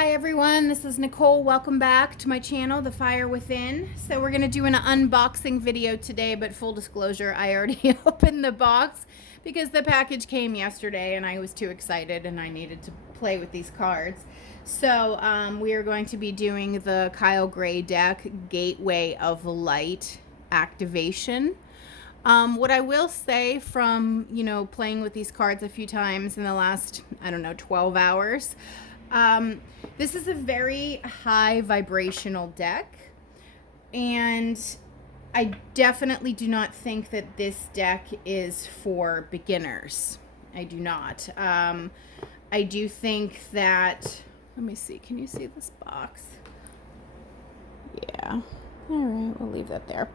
Hi everyone, this is Nicole. Welcome back to my channel, The Fire Within. So we're going to do an unboxing video today, but full disclosure, I already opened the box because the package came yesterday and I was too excited and I needed to play with these cards. So we are going to be doing the Kyle Gray deck Gateway of Light activation. What I will say from, playing with these cards a few times in the last, 12 hours, this is a very high vibrational deck, and I definitely do not think that this deck is for beginners. I do not. I do think that, let me see, can you see this box? Yeah. All right, we'll leave that there.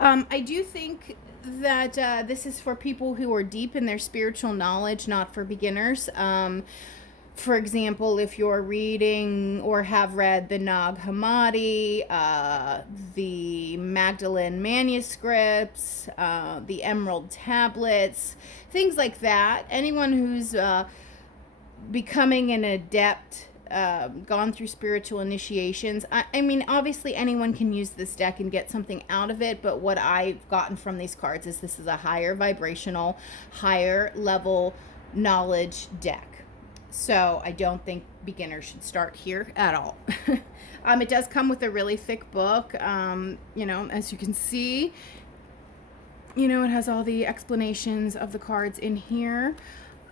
I do think that this is for people who are deep in their spiritual knowledge, not for beginners. For example, if you're reading or have read the Nag Hammadi, the Magdalene manuscripts, the Emerald tablets, things like that, anyone who's becoming an adept, gone through spiritual initiations. I mean, obviously anyone can use this deck and get something out of it, but what I've gotten from these cards is this is a higher vibrational, higher level knowledge deck. So I don't think beginners should start here at all. It does come with a really thick book. As you can see, it has all the explanations of the cards in here.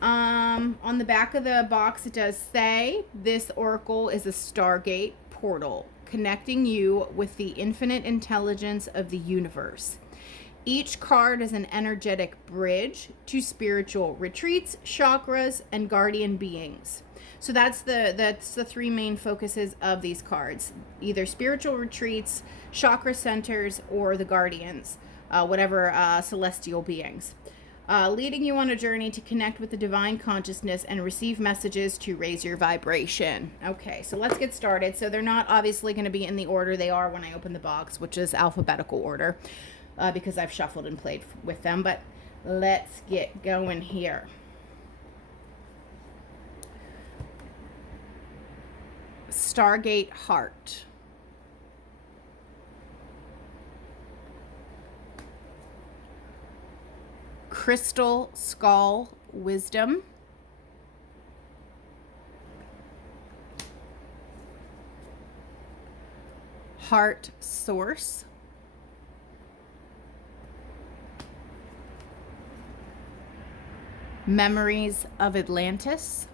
On the back of the box, it does say, this oracle is a Stargate portal connecting you with the infinite intelligence of the universe. Each card is an energetic bridge to spiritual retreats, chakras, and guardian beings. So that's the three main focuses of these cards: either spiritual retreats, chakra centers, or the guardians, whatever celestial beings. Leading you on a journey to connect with the divine consciousness and receive messages to raise your vibration. Okay, so let's get started. So they're not obviously going to be in the order they are when I open the box, which is alphabetical order, because I've shuffled and played with them. But let's get going here. Stargate Heart. Crystal Skull Wisdom. Heart Source. Memories of Atlantis.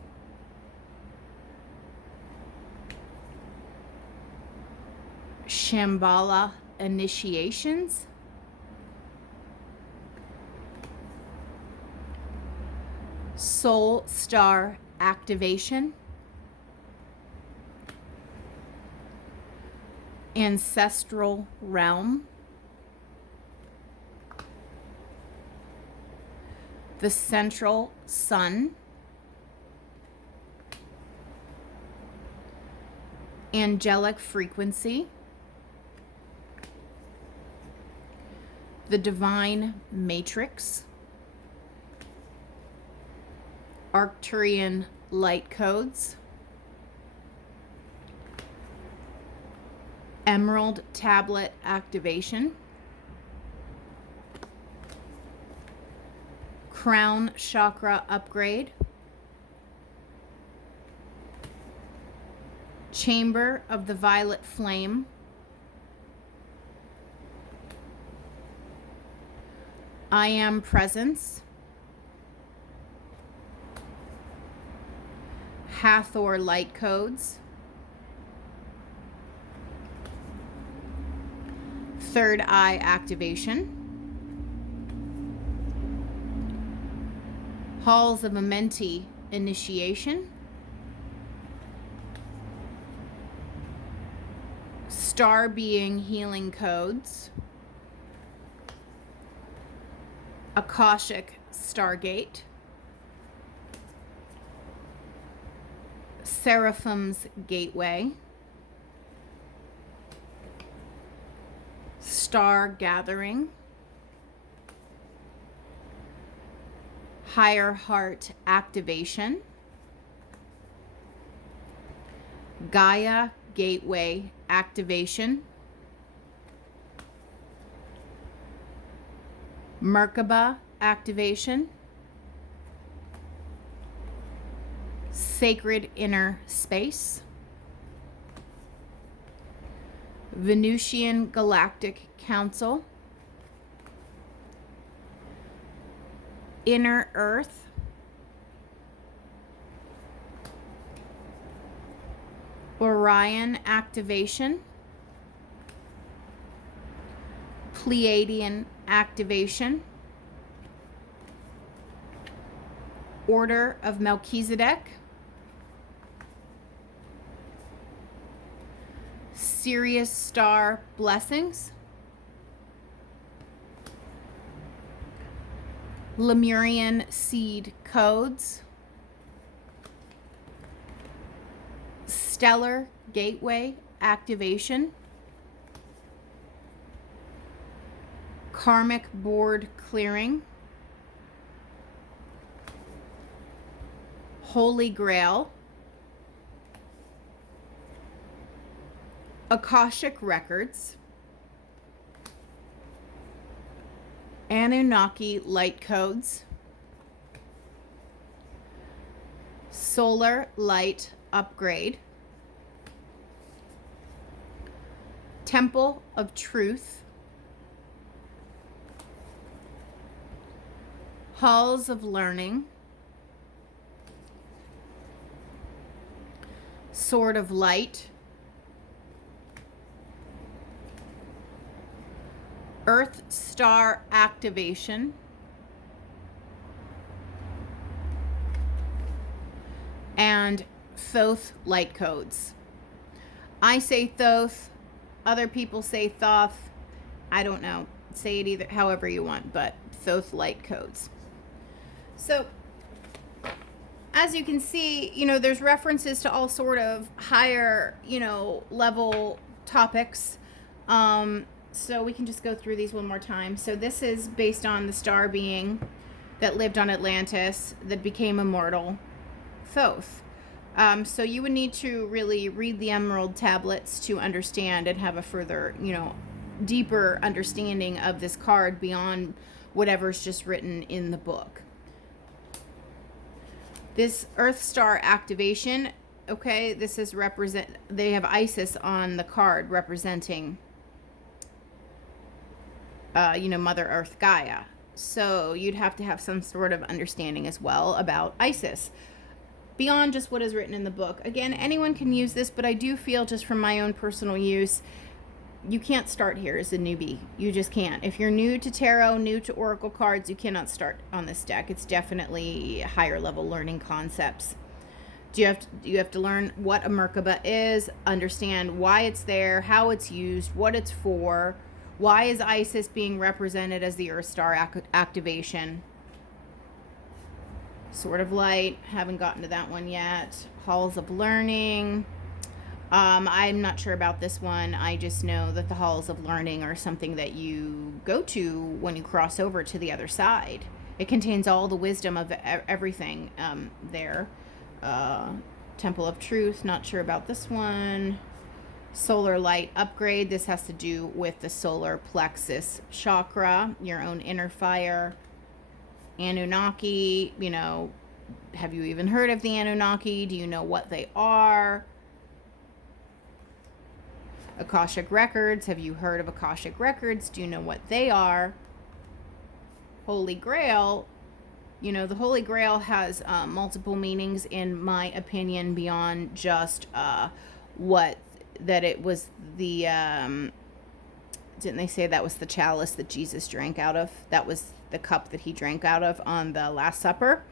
Shambhala Initiations. Soul Star Activation. Ancestral Realm. The Central Sun. Angelic Frequency. The Divine Matrix. Arcturian Light Codes. Emerald Tablet Activation. Crown Chakra Upgrade. Chamber of the Violet Flame. I Am Presence. Hathor Light Codes. Third Eye Activation. Halls of Amenti Initiation. Star Being Healing Codes. Akashic Stargate. Seraphim's Gateway. Star Gathering. Higher Heart Activation. Gaia Gateway Activation, Merkaba Activation, Sacred Inner Space, Venusian Galactic Council, Inner Earth, Orion Activation, Pleiadian Activation, Order of Melchizedek, Sirius Star Blessings, Lemurian Seed Codes, Stellar Gateway Activation, Karmic Board Clearing, Holy Grail, Akashic Records, Anunnaki Light Codes, Solar Light Upgrade, Temple of Truth, Halls of Learning, Sword of Light, Earth Star Activation, and Thoth Light Codes. I say Thoth, other people say Thoth. I don't know. Say it either however you want, but Thoth Light Codes. So, as you can see, there's references to all sort of higher, level topics. So we can just go through these one more time. So this is based on the star being that lived on Atlantis that became immortal, Thoth. So you would need to really read the Emerald Tablets to understand and have a further, deeper understanding of this card beyond whatever's just written in the book. This Earth Star Activation, okay, this is they have Isis on the card representing, Mother Earth Gaia. So you'd have to have some sort of understanding as well about Isis beyond just what is written in the book. Again, anyone can use this, but I do feel just from my own personal use, you can't start here as a newbie. You just can't. If you're new to tarot, new to oracle cards, you cannot start on this deck. It's definitely higher level learning concepts. You have to learn what a Merkaba is, understand why it's there, how it's used, what it's for, why is Isis being represented as the Earth Star activation. Sword of Light, haven't gotten to that one yet. Halls of Learning. I'm not sure about this one. I just know that the Halls of Learning are something that you go to when you cross over to the other side. It contains all the wisdom of everything there. Temple of Truth, not sure about this one. Solar Light Upgrade. This has to do with the solar plexus chakra, your own inner fire. Anunnaki, have you even heard of the Anunnaki? Do you know what they are? Akashic Records. Have you heard of Akashic Records? Do you know what they are? Holy Grail. The Holy Grail has multiple meanings, in my opinion, beyond just that it was the, didn't they say that was the chalice that Jesus drank out of? That was the cup that he drank out of on the Last Supper.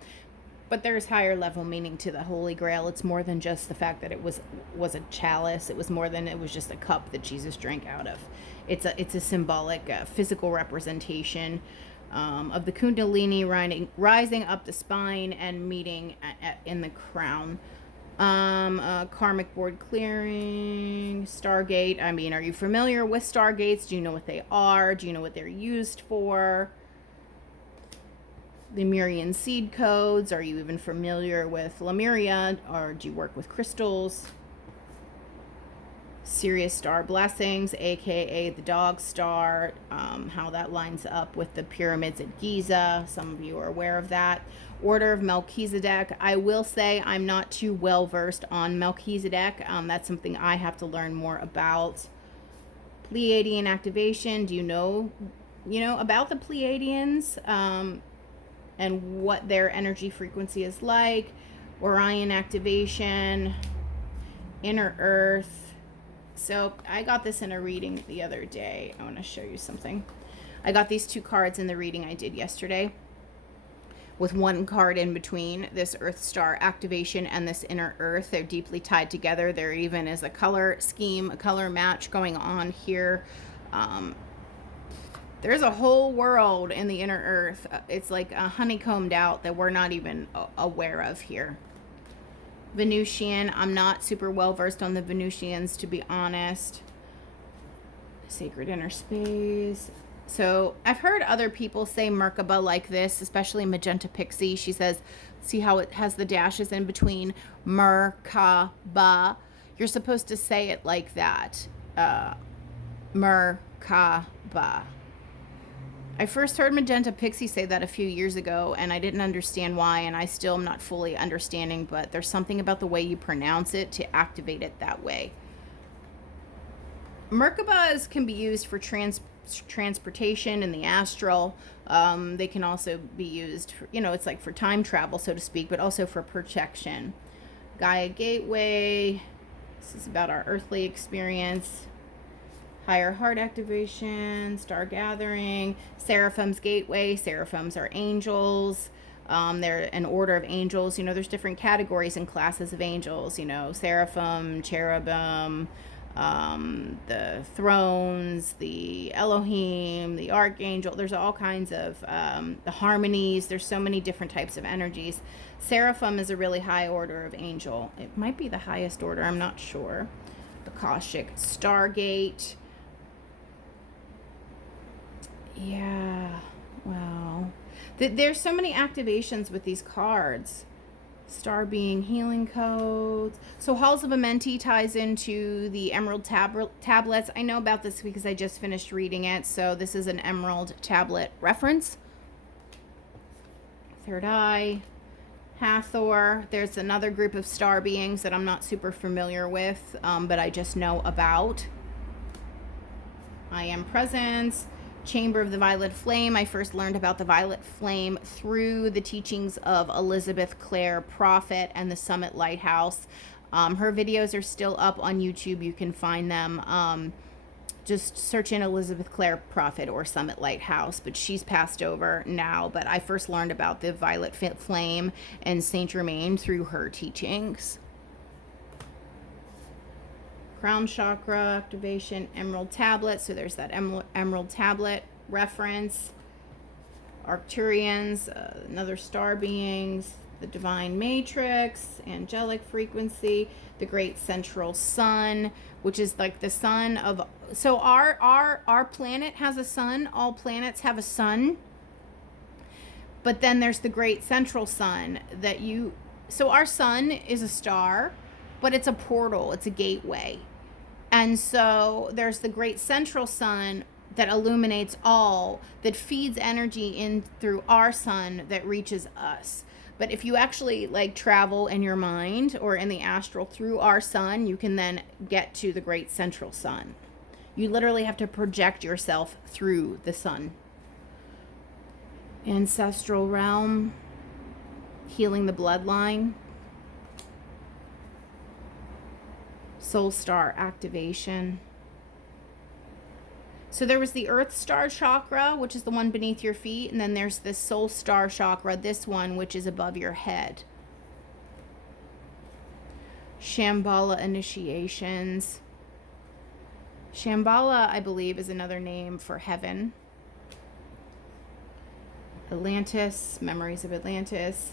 But there's higher level meaning to the Holy Grail. It's more than just the fact that it was a chalice. It was more than it was just a cup that Jesus drank out of. It's a symbolic, physical representation of the Kundalini rising up the spine and meeting in the crown. Karmic Board Clearing, Stargate. I mean, are you familiar with Stargates? Do you know what they are? Do you know what they're used for? Lemurian Seed Codes. Are you even familiar with Lemuria, or do you work with crystals? Sirius star blessings, aka the dog star, how that lines up with the pyramids at Giza. Some of you are aware of that. Order of Melchizedek. I will say I'm not too well versed on Melchizedek. That's something I have to learn more about. Pleiadian activation. Do you know about the Pleiadians, and what their energy frequency is like? Orion activation, inner earth. So I got this in a reading the other day. I want to show you something. I got these 2 cards in the reading I did yesterday, with 1 card in between this Earth Star activation and this inner Earth. They're deeply tied together. There even is a color scheme, a color match going on here. There's a whole world in the inner Earth. It's like a honeycombed out that we're not even aware of here. Venusian. I'm not super well versed on the Venusians, to be honest. Sacred inner space. So I've heard other people say Merkaba like this, especially Magenta Pixie. She says, see how it has the dashes in between? Merkaba. You're supposed to say it like that. Merkaba. I first heard Magenta Pixie say that a few years ago, and I didn't understand why, and I still am not fully understanding, but there's something about the way you pronounce it to activate it that way. Merkabas can be used for transportation in the astral. They can also be used for, it's like for time travel, so to speak, but also for protection. Gaia Gateway. This is about our earthly experience. Higher heart activation, star gathering, Seraphim's gateway. Seraphims are angels. They're an order of angels. There's different categories and classes of angels. Seraphim, cherubim, the thrones, the Elohim, the archangel. There's all kinds of the harmonies. There's so many different types of energies. Seraphim is a really high order of angel. It might be the highest order. I'm not sure. Akashic, Stargate. Yeah, wow. There's so many activations with these cards. Star being healing codes. So Halls of Amenti ties into the Emerald tablets. I know about this because I just finished reading it. So this is an Emerald tablet reference. Third Eye. Hathor. There's another group of star beings that I'm not super familiar with, but I just know about. I Am Presence. Chamber of the Violet Flame. I first learned about the Violet Flame through the teachings of Elizabeth Clare Prophet and the Summit Lighthouse. Her videos are still up on YouTube. You can find them. Just search in Elizabeth Clare Prophet or Summit Lighthouse, but she's passed over now. But I first learned about the Violet Flame and Saint Germain through her teachings. Crown Chakra activation, Emerald Tablet. So there's that Emerald Tablet reference. Arcturians, another star beings, the Divine Matrix, angelic frequency, the Great Central Sun, which is like the sun of. So our planet has a sun. All planets have a sun. But then there's the Great Central Sun so our sun is a star, but it's a portal. It's a gateway. And so there's the Great Central Sun that illuminates all, that feeds energy in through our sun that reaches us. But if you actually travel in your mind or in the astral through our sun, you can then get to the Great Central Sun. You literally have to project yourself through the sun. Ancestral realm, healing the bloodline. Soul Star activation. So there was the Earth Star chakra, which is the one beneath your feet, and then there's this Soul Star chakra, this one, which is above your head. Shambhala initiations. Shambhala, I believe, is another name for heaven. Atlantis, memories of Atlantis.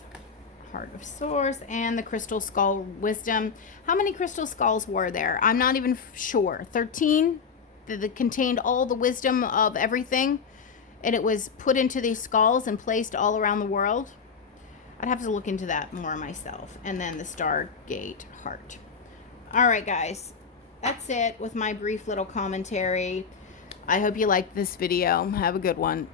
Heart of Source, and the Crystal Skull Wisdom. How many crystal skulls were there? I'm not even sure. 13? That contained all the wisdom of everything, and it was put into these skulls and placed all around the world. I'd have to look into that more myself. And then the Stargate Heart. All right, guys. that's it with my brief little commentary. I hope you liked this video. Have a good one.